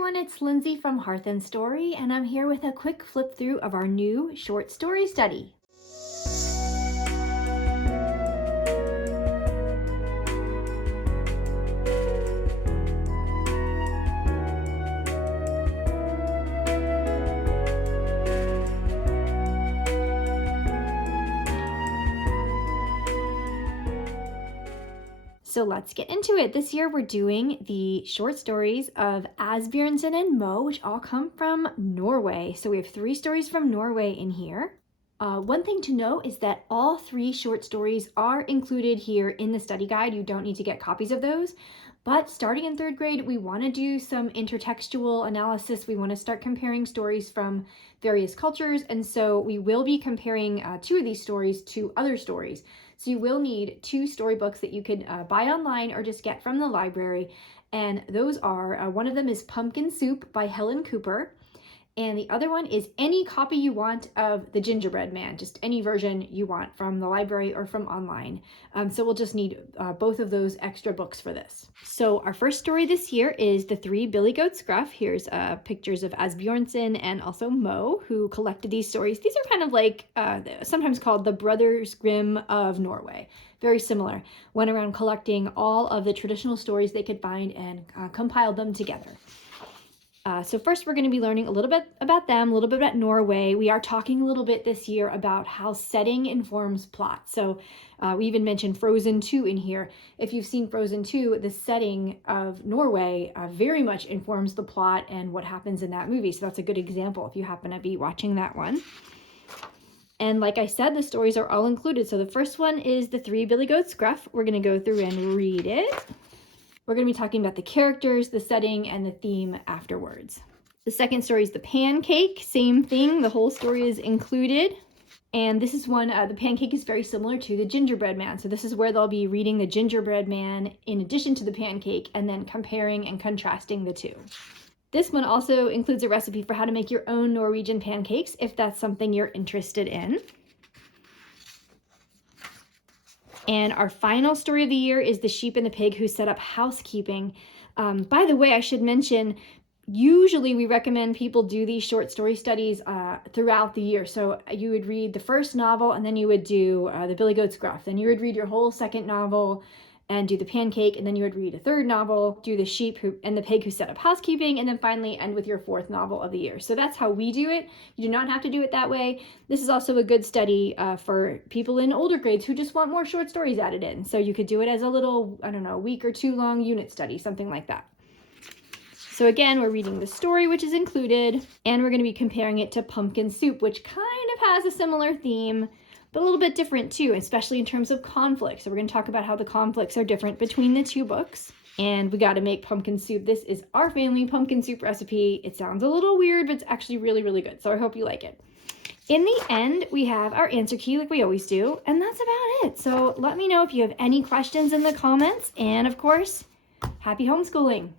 everyone, it's Lindsay from Hearth and Story, and I'm here with a quick flip through of our new short story study. So let's get into it. This year we're doing the short stories of Asbjørnsen and Mo, which all come from Norway. So we have 3 stories from Norway in here. One thing to note is that all 3 short stories are included here in the study guide. You don't need to get copies of those. But starting in 3rd grade, we want to do some intertextual analysis. We want to start comparing stories from various cultures. And so we will be comparing 2 of these stories to other stories. So you will need 2 storybooks that you can buy online or just get from the library. And those are, one of them is Pumpkin Soup by Helen Cooper. And the other one is any copy you want of The Gingerbread Man, just any version you want from the library or from online. So we'll just need both of those extra books for this. So our first story this year is The Three Billy Goats Gruff. Here's pictures of Asbjørnsen and also Mo, who collected these stories. These are kind of like sometimes called the Brothers Grimm of Norway. Very similar. Went around collecting all of the traditional stories they could find and compiled them together. So first we're going to be learning a little bit about them, a little bit about Norway. We are talking a little bit this year about how setting informs plot. So we even mentioned Frozen 2 in here. If you've seen Frozen 2, the setting of Norway very much informs the plot and what happens in that movie. So that's a good example if you happen to be watching that one. And like I said, the stories are all included. So the first one is The Three Billy Goats Gruff. We're going to go through and read it. We're going to be talking about the characters, the setting, and the theme afterwards. The second story is The Pancake. Same thing. The whole story is included. And this is one, the pancake is very similar to The Gingerbread Man. So this is where they'll be reading The Gingerbread Man in addition to the pancake and then comparing and contrasting the two. This one also includes a recipe for how to make your own Norwegian pancakes if that's something you're interested in. And our final story of the year is The Sheep and the Pig Who Set Up Housekeeping. By the way, I should mention, usually we recommend people do these short story studies throughout the year. So you would read the first novel and then you would do The Billy Goats Gruff. Then you would read your whole second novel and do The Pancake, and then you would read a third novel, do The Sheep and the Pig Who Set Up Housekeeping, and then finally end with your 4th novel of the year. So that's how we do it. You do not have to do it that way. This is also a good study for people in older grades who just want more short stories added in. So you could do it as a little, I don't know, week or 2 long unit study, something like that. So again, we're reading the story, which is included, and we're going to be comparing it to Pumpkin Soup, which kind of has a similar theme, but a little bit different too, especially in terms of conflict. So we're going to talk about how the conflicts are different between the 2 books. And we got to make pumpkin soup. This is our family pumpkin soup recipe. It sounds a little weird, but it's actually really, really good. So I hope you like it. In the end, we have our answer key like we always do, and that's about it. So let me know if you have any questions in the comments. And of course, happy homeschooling.